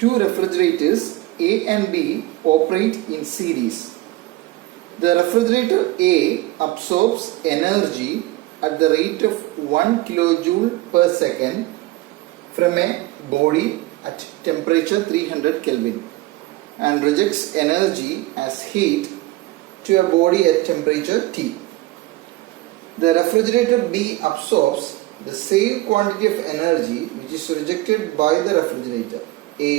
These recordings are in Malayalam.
two refrigerators A and B operate in series. The refrigerator A absorbs energy at the rate of 1 kilojoule per second from a body at temperature 300 Kelvin and rejects energy as heat to a body at temperature T. The refrigerator B absorbs the same quantity of energy which is rejected by the refrigerator A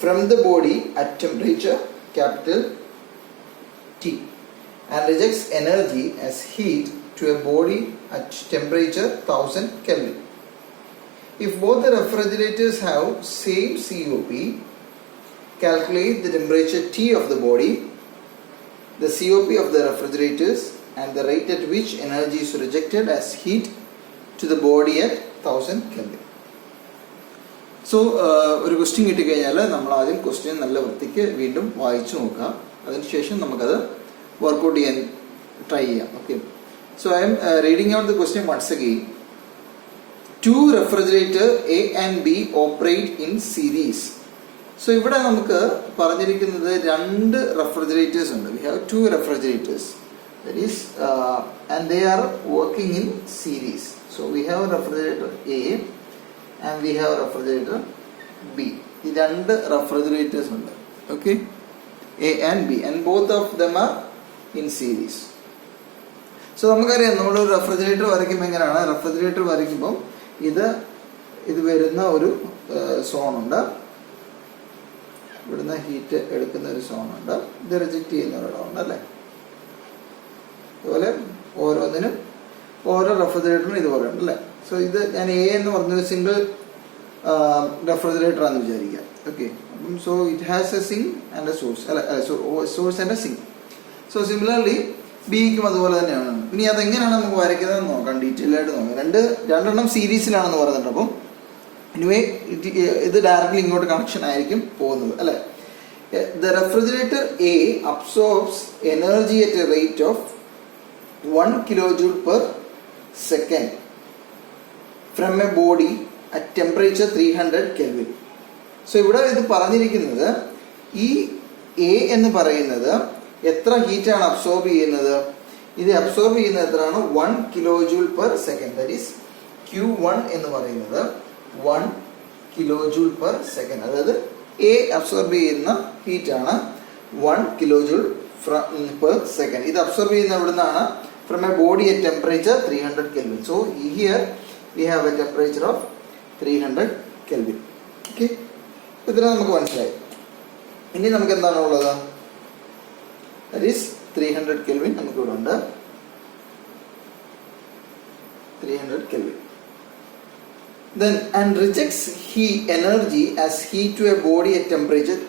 from the body at temperature capital T and rejects energy as heat to a body at temperature 1000 Kelvin. If both the refrigerators have same COP, calculate the temperature T of the body, the COP of the refrigerators and the rate at which energy is rejected as heat to the body at 1000 Kelvin. So, ഒരു ക്വസ്റ്റ്യൻ കിട്ടിക്കഴിഞ്ഞാൽ നമ്മൾ ആദ്യം ക്വസ്റ്റ്യൻ നല്ല വൃത്തിക്ക് വീണ്ടും വായിച്ചു നോക്കുക. അതിനുശേഷം നമുക്കത് വർക്കൗട്ട് ചെയ്യാൻ ട്രൈ ചെയ്യാം. Okay, so I am reading out the question once again. Two refrigerator A and B operate in series. So ഇവിടെ നമുക്ക് പറഞ്ഞിരിക്കുന്നത് രണ്ട് റെഫ്രിജറേറ്റേഴ്സ് ഉണ്ട്. We have two refrigerators. That is, and they are working in series. So we have refrigerator A and we have refrigerator B. The two refrigerators ഉണ്ട്. Okay, A and B, and both of them are in series. So നമുക്കറിയാം, നമ്മൾ ഒരു റെഫ്രിജറേറ്റർ വരയ്ക്കുമ്പോൾ എങ്ങനെയാണ്, റെഫ്രിജറേറ്റർ വരയ്ക്കുമ്പോൾ ഇത് വരുന്ന ഒരു സോണുണ്ട്, ഇവിടുന്ന് ഹീറ്റ് എടുക്കുന്ന ഒരു സോണുണ്ട്, ഇത് റിജക്റ്റ് ചെയ്യുന്ന ഒരിടമുണ്ട് അല്ലേ. അതുപോലെ ഓരോന്നിനും ഓരോ റെഫ്രിജറേറ്ററിനും ഇതുപോലെ ഉണ്ട് അല്ലേ. സോ ഇത് ഞാൻ എ എന്ന് പറഞ്ഞൊരു സിംഗിൾ റെഫ്രിജറേറ്റർ ആണെന്ന് വിചാരിക്കാം. ഓക്കെ, അപ്പം so it has a sink and a source അല്ല, source and a sink. So similarly ബിക്കും അതുപോലെ തന്നെയാണ്. ഇനി അതെങ്ങനെയാണ് നമുക്ക് വരയ്ക്കുന്നത് നോക്കാം, ഡീറ്റെയിൽ ആയിട്ട് നോക്കാം. രണ്ടെണ്ണം സീരീസിലാണെന്ന് പറയുന്നുണ്ട്. അപ്പം എനിവേ ഇത് ഡയറക്റ്റ്ലി ഇങ്ങോട്ട് കണക്ഷൻ ആയിരിക്കും പോകുന്നത് അല്ലേ. The refrigerator A absorbs energy at a rate of 1 kilojoule per second from a body at temperature 300 Kelvin. So ഇവിടെ ഇത് പറഞ്ഞിരിക്കുന്നത് ഈ എ എന്ന് പറയുന്നത് എത്ര ഹീറ്റാണ് അബ്സോർബ് ചെയ്യുന്നത്. ഇത് അബ്സോർബ് ചെയ്യുന്നത് എത്രയാണ്, 1 കിലോജൂൾ per second. That is Q1 എന്ന് പറയുന്നത് 1 കിലോജൂൾ പെർ സെക്കൻഡ്. അതായത് എ അബ്സോർബ് ചെയ്യുന്ന ഹീറ്റാണ് 1 കിലോജൂൾ പെർ സെക്കൻഡ്. ഇത് അബ്സോർബ് ചെയ്യുന്ന എവിടുന്നാണ്, from a body at temperature 300 Kelvin. So here we have a temperature of 300 Kelvin. Okay, ഇത്ര നമുക്ക് മനസ്സിലായി. ഇനി നമുക്ക് എന്താണ് ഉള്ളത്, that is 300 Kelvin നമുക്ക് ഇവിടെ ഉണ്ട്. 300 Kelvin. Then and rejects heat energy as heat to a body at temperature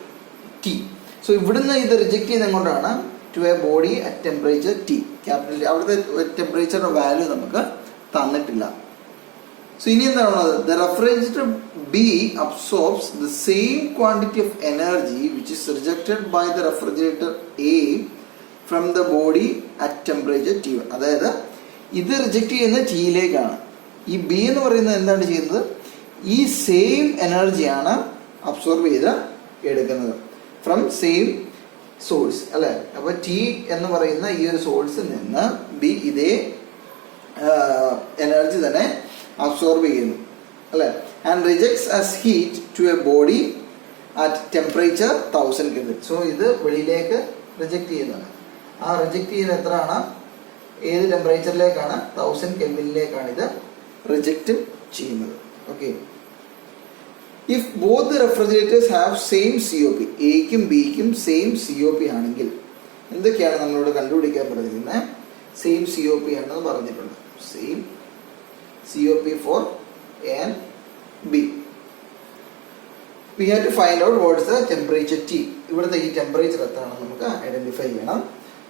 T. So ഇവിടുന്ന് ഇത് റിജക്ട് ചെയ്യുന്നത് എങ്ങോട്ടാണ്, to a body at temperature T, capital T. അവിടുത്തെ ടെമ്പറേച്ചറിന്റെ വാല്യൂ നമുക്ക് തന്നിട്ടില്ല. സോ ഇനി എന്താണുള്ളത്, the refrigerator B absorbs the same quantity of energy which is rejected by the refrigerator A from the body at temperature T1. അതായത് ഇത് റിജക്ട് ചെയ്യുന്ന ടിയിലേക്കാണ്. ഈ ബി എന്ന് പറയുന്നത് എന്താണ് ചെയ്യുന്നത്, ഈ സെയിം എനർജിയാണ് അബ്സോർബ് ചെയ്ത് എടുക്കുന്നത് ഫ്രം സെയിം സോഴ്സ് അല്ലെ. അപ്പൊ ടി എന്ന് പറയുന്ന ഈ ഒരു സോഴ്സിൽ നിന്ന് ബി ഇതേ എനർജി തന്നെ അബ്സോർബ് ചെയ്യുന്നു അല്ലെ. And rejects as heat to a body at temperature 1000 Kelvin. So ഇത് വെളിയിലേക്ക് റിജക്ട് ചെയ്യുന്നതാണ്. ആ റിജക്ട് ചെയ്യുന്ന എത്രയാണ്, ഏത് ടെമ്പറേച്ചറിലേക്കാണ്, 1000 Kelvinലേക്കാണ് ഇത് റിജക്റ്റ് ചെയ്യുന്നത്. Okay, if both the refrigerators have same COP, എക്കും ബിക്കും സെയിം COP ആണെങ്കിൽ എന്തൊക്കെയാണ് നമ്മളോട് കണ്ടുപിടിക്കാൻ പറയുന്നത്, സെയിം COP ആണെന്ന് പറഞ്ഞിട്ടുണ്ട്. Same COP for A and B. We have to find out what is the temperature T. ഇവിടുത്തെ ഈ ടെമ്പറേച്ചർ എത്രയാണെന്ന് നമുക്ക് ഐഡന്റിഫൈ ചെയ്യണം.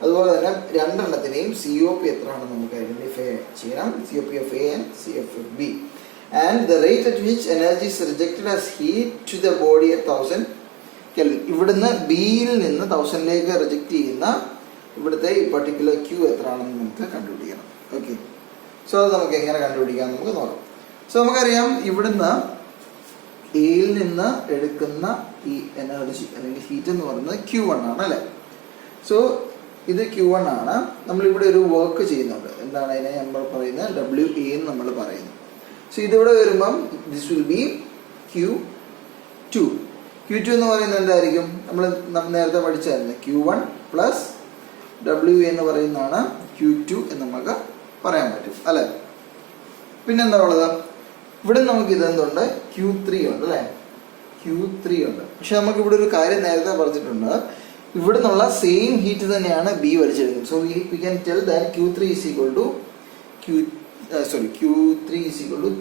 അതുപോലെ തന്നെ രണ്ടെണ്ണത്തിനെയും COP എത്രയാണെന്ന് നമുക്ക് ഐഡന്റിഫൈ ചെയ്യണം, COP of A and COP of B. And the rate at which energy is rejected as heat to the body at 1000 Kelvin. ഇവിടുന്ന് ബിയിൽ നിന്ന് 1000ലേക്ക് റിജക്ട് ചെയ്യുന്ന ഇവിടുത്തെ ഈ പർട്ടിക്കുലർ Q എത്രയാണെന്ന് നമുക്ക് കണ്ടുപിടിക്കണം. ഓക്കെ, സോ അത് നമുക്ക് എങ്ങനെ കണ്ടുപിടിക്കാം നമുക്ക് നോക്കാം. സോ നമുക്കറിയാം, ഇവിടുന്ന് എയിൽ നിന്ന് എടുക്കുന്ന ഈ എനർജി അല്ലെങ്കിൽ ഹീറ്റ് എന്ന് പറയുന്നത് Q1 ആണ് അല്ലേ. സോ ഇത് Q1 ആണ്. നമ്മളിവിടെ ഒരു വർക്ക് ചെയ്യുന്നുണ്ട്. എന്താണ് അതിനെ നമ്മൾ പറയുന്നത്? WA എന്ന് നമ്മൾ പറയുന്നു. സോ ഇതിവിടെ വരുമ്പം this will be Q2. Q2 എന്ന് പറയുന്നത് എന്തായിരിക്കും? നമ്മൾ നേരത്തെ പഠിച്ചായിരുന്നു Q1 പ്ലസ് WA എന്ന് പറയുന്നതാണ് Q2 എന്ന് നമുക്ക് പറയാൻ പറ്റും അല്ലേ. പിന്നെന്താ ഉള്ളത്? ഇവിടെ നമുക്ക് ഇതെന്തുണ്ട്? Q3 ഉണ്ട് അല്ലേ. Q3 ഉണ്ട്. പക്ഷെ നമുക്ക് ഇവിടെ ഒരു കാര്യം നേരത്തെ പറഞ്ഞിട്ടുണ്ട്. ഇവിടെ നിന്നുള്ള സെയിം ഹീറ്റ് തന്നെയാണ് B വലിച്ചെടുക്കുന്നത്. So we can tell that Q3 is equal to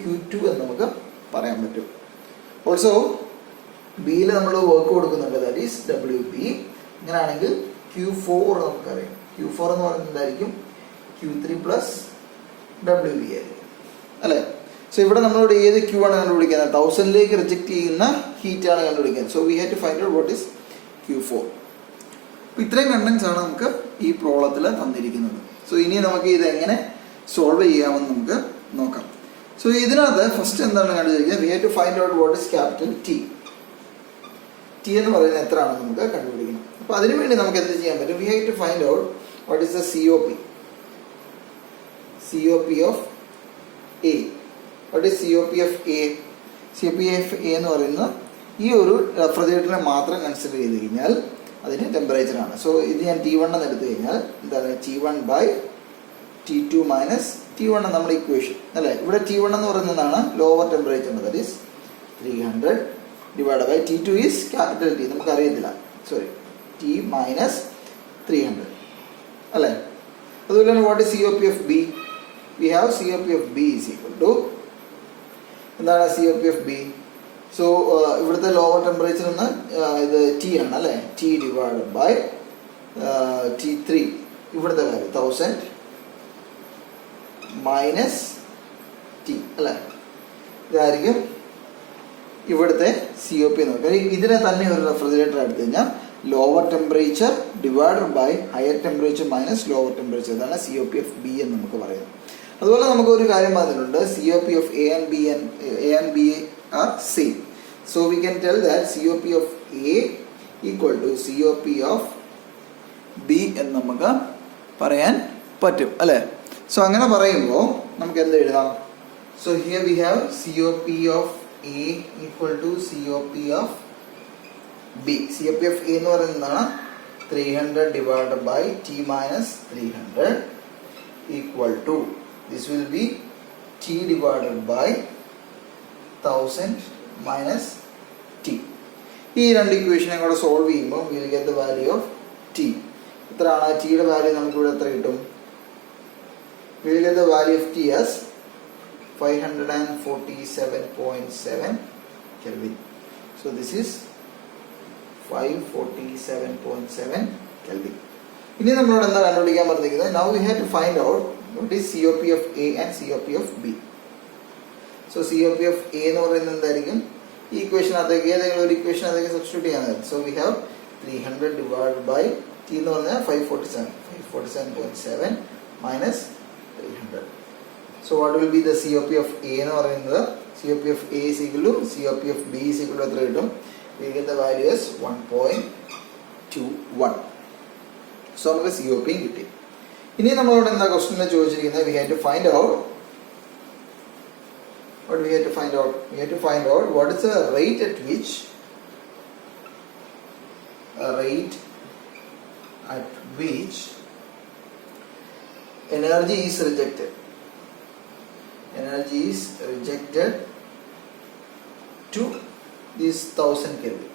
Q2 എന്ന് നമുക്ക് പറയാൻ പറ്റും. ഓൾസോ ബിയിൽ നമ്മൾ വർക്ക് കൊടുക്കുന്നുണ്ട്, ദാറ്റ് ഈസ് WB. ഇങ്ങനെയാണെങ്കിൽ Q4 നമുക്കറിയാം. Q4 എന്ന് പറയുന്നത് എന്തായിരിക്കും? Q3 പ്ലസ് WB ആയിരിക്കും അല്ലേ. സോ ഇവിടെ നമ്മളോട് ഏത് Q ആണ് കണ്ടുപിടിക്കുന്നത്? 1000ലേക്ക് റിജക്ട് ചെയ്യുന്ന ഹീറ്റ് ആണ് കണ്ടുപിടിക്കുന്നത്. So we have to find out what is Q4. അപ്പോൾ ഇത്രയും കണ്ടൻസ് ആണ് നമുക്ക് ഈ പ്രോബ്ലത്തിൽ തന്നിരിക്കുന്നത്. സോ ഇനി നമുക്ക് ഇത് എങ്ങനെ സോൾവ് ചെയ്യാമെന്ന് നമുക്ക് നോക്കാം. സോ ഇതിനകത്ത് ഫസ്റ്റ് എന്താണ് കണ്ടുപിടിക്കുന്നത്? We have to find out what is capital T. T എന്ന് പറയുന്നത് എത്ര ആണെന്ന് നമുക്ക് കണ്ടുപിടിക്കണം. അപ്പോൾ അതിനുവേണ്ടി നമുക്ക് എന്ത് ചെയ്യാൻ പറ്റും? We have to find out what is the COP of A. What is COP of A? COP of A എന്ന് പറയുന്നത് ഈ ഒരു റെഫ്രിജറേറ്ററിനെ മാത്രം കൺസിഡർ ചെയ്ത് കഴിഞ്ഞാൽ അതിന് ടെമ്പറേച്ചറാണ്. സോ ഇത് ഞാൻ T1 എന്ന് എടുത്തു കഴിഞ്ഞാൽ എന്താണ്? T1 by T2 minus T1 നമ്മുടെ ഇക്വേഷൻ അല്ലേ. ഇവിടെ T1 എന്ന് പറയുന്നതാണ് lower temperature, that is 300 divide by T2 is capital T. നമുക്ക് അറിയത്തില്ല, സോറി, T മൈനസ് 300 അല്ലേ. അതുപോലെ തന്നെ what is COP of B? We have COP of B is equal to എന്താണ് COP ഓഫ് B? സോ ഇവിടുത്തെ ലോവർ ടെമ്പറേച്ചർ എന്ന് ഇത് T ആണ് അല്ലേ. T ഡിവൈഡ് ബൈ T3 ഇവിടുത്തെ വാല്യൂ 1000 മൈനസ് T അല്ലേ. ഇതായിരിക്കും ഇവിടുത്തെ COP എന്ന് പറയുന്നത്. ഇതിനെ തന്നെ ഒരു റെഫ്രിജറേറ്റർ എടുത്തു കഴിഞ്ഞാൽ lower temperature divide by higher temperature minus lower temperature, ഇതാണ് COP ഓഫ് B എന്ന് നമുക്ക് പറയുന്നത്. അതുപോലെ നമുക്ക് ഒരു കാര്യം പറഞ്ഞിട്ടുണ്ട്, COP of A and B are same. So we can tell that COP of A equal to COP of B എന്ന് നമുക്ക് പറയാൻ പറ്റും അല്ലേ. സോ അങ്ങനെ പറയുമ്പോൾ നമുക്ക് എന്ത് എഴുതാം? So here we have COP of A equal to COP of B. COP of A എന്ന് പറയുന്നതാണ് 300 divided by T minus 300 equal to, this will be T divided by 1000 minus T. ഈ രണ്ട് ഇക്വേഷനെ കൂടെ സോൾവ് ചെയ്യുമ്പോൾ we will get the value of T. എത്രയാണ് Tയുടെ വാല്യൂ? നമുക്കിവിടെ എത്ര കിട്ടും? We will get the value of T as 547.7 Kelvin. So this is 547.7 Kelvin. ഇനി നമ്മളോട് എന്താ കണ്ടുപിടിക്കാൻ പറഞ്ഞിരിക്കുന്നത്? Now we have to find out what is COP of A and COP of B. So COP of A എന്ന് പറയുന്നത് എന്തായിരിക്കും? ഈ ഇക്വേഷനകത്തേക്ക് ഏതെങ്കിലും ഒരു ഇക്വേഷനകത്തേക്ക് സബ്സ്റ്റിറ്റ്യൂട്ട് ചെയ്യാനായിരുന്നു. So we have 300 divide by T എന്ന് പറഞ്ഞാൽ 547.7 minus 300. So what will be the COP of A എന്ന് പറയുന്നത്? COP of A is equal to COP of B is equal to എത്ര കിട്ടും? We get the value as 1.21. So നമുക്ക് COP കിട്ടി. ഇനി നമ്മളോട് എന്താ ക്വസ്റ്റ്യനിൽ ചോദിച്ചിരിക്കുന്നത്? We have to find out what we have to find out? We have to find out what is the rate at which energy is rejected. Energy is rejected to this 1000 Kelvin.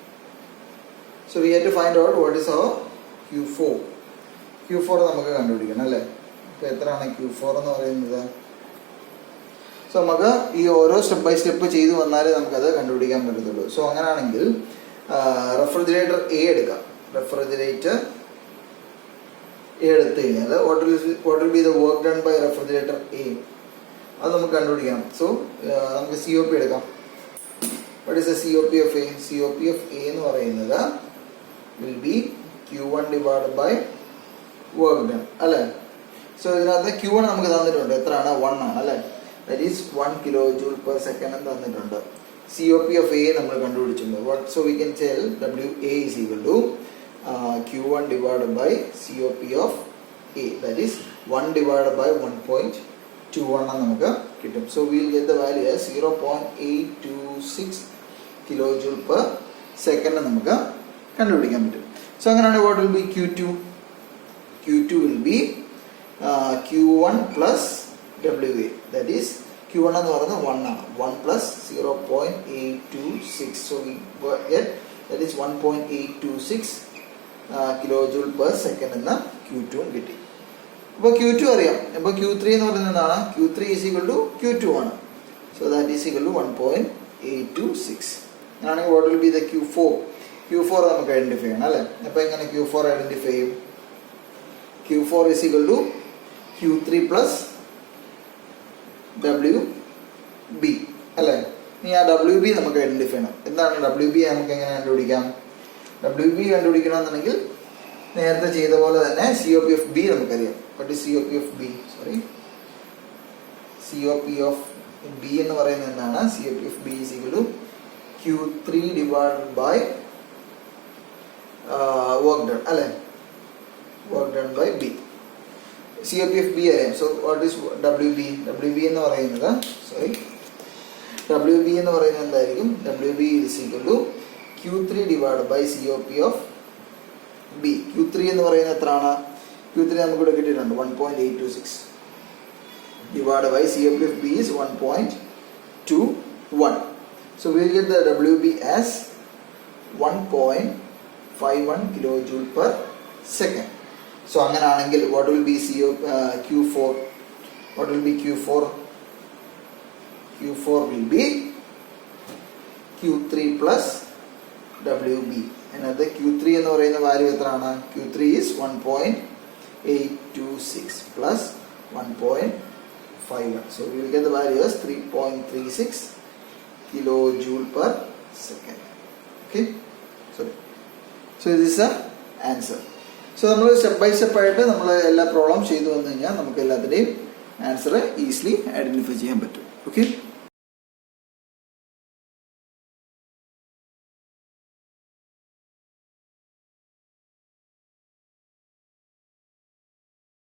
So we have to find out what is our Q4. Q4 നമുക്ക് കണ്ടുപിടിക്കണം അല്ലേ. അപ്പോൾ എത്രയാണ് Q4 എന്ന് പറയുന്നത്? സോ നമുക്ക് ഈ ഓരോ സ്റ്റെപ്പ് ബൈ സ്റ്റെപ്പ് ചെയ്തു വന്നാലേ നമുക്കത് കണ്ടുപിടിക്കാൻ പറ്റത്തുള്ളൂ. സോ അങ്ങനെയാണെങ്കിൽ റെഫ്രിജറേറ്റർ A എടുക്കാം. റെഫ്രിജറേറ്റർ A എടുത്തു കഴിഞ്ഞാൽ what will be the work done by refrigerator A? അത് നമുക്ക് കണ്ടുപിടിക്കണം. സോ നമുക്ക് COP എടുക്കാം. What is the COP of A? COP of A എന്ന് പറയുന്നത് will be Q1 divide by work done അല്ലേ. സോ ഇതിനകത്ത് Q1 നമുക്ക് തന്നിട്ടുണ്ട്. എത്രയാണ്? 1 ആണ് അല്ലേ. That is 1 kilojoule per second എന്ന് തന്നിട്ടുണ്ട്. COP of A നമ്മൾ കണ്ടുപിടിച്ചിട്ടുണ്ട്. So we can tell WA is equal to Q1 divided by COP of A, that is 1 divided by 1.21 നമുക്ക് കിട്ടും. So we will get the value as 0.826 kilojoule per second നമുക്ക് കണ്ടുപിടിക്കാൻ പറ്റും. So അങ്ങനെയാണെങ്കിൽ what will be Q2? Q2 will be Q1 plus WA, that is Q1 എന്ന് പറയുന്നത് 1 ആണ്. 1 plus 0.826. So we get that is 1.826 kilojoule per second എന്ന Q2 കിട്ടി. അപ്പോൾ Q2 അറിയാം. അപ്പോൾ Q3 എന്ന് പറയുന്നത് എന്താണ്? Q3 is equal to Q2 ആണ്. So that is equal to 1.826. ആണെങ്കിൽ what will be the Q4? Q4 നമുക്ക് ഐഡന്റിഫൈ ചെയ്യണം അല്ലേ? അപ്പോൾ എങ്ങനെ Q4 ഐഡന്റിഫൈ ചെയ്യും? Q4 is equal to Q3 plus WB അല്ലേ? ഇനി ആ WB നമുക്ക് ഐഡന്റിഫൈ ചെയ്യണം. എന്താണ് WB? നമുക്ക് എങ്ങനെ കണ്ടുപിടിക്കാം? WB കണ്ടുപിടിക്കണമെന്നുണ്ടെങ്കിൽ നേരത്തെ ചെയ്ത പോലെ തന്നെ COP of B നമുക്കറിയാം. What is COP of B? COP of B എന്ന് പറയുന്നത് എന്താണ്? COP of B is equal to Q3 divided by work done അല്ലേ? Work done by B. COP of B അറിയാം. So what is WB? WB എന്ന് പറയുന്നത് WB എന്ന് പറയുന്നത് എന്തായിരിക്കും? WB is equal to Q3 divided by COP of B. Q3 എന്ന് പറയുന്നത് എത്രയാണ്? Q3 നമുക്ക് ഇവിടെ കിട്ടിയിട്ടുണ്ട് 1.826 divided by COP of B is 1.21. So we will get the WB as 1.51 kilojoule per second. So അങ്ങനെയാണെങ്കിൽ what will be Q4? What will be Q4? Q4 will be Q3 plus WB. Another Q3 എന്ന് പറയുന്ന വാല്യൂ എത്രയാണ്? Q3 is 1.826 plus 1.51. So we will get the value as 3.36 kilojoule per second. Okay? So this is the answer. So നമ്മൾ സ്റ്റെപ്പ് ബൈ സ്റ്റെപ്പ് ആയിട്ട് നമ്മൾ എല്ലാ പ്രോബ്ലം ചെയ്തു വന്നു കഴിഞ്ഞാൽ നമുക്ക് എല്ലാത്തിൻ്റെയും ആൻസർ ഈസിലി ഐഡൻറ്റിഫൈ ചെയ്യാൻ പറ്റും. ഓക്കെ.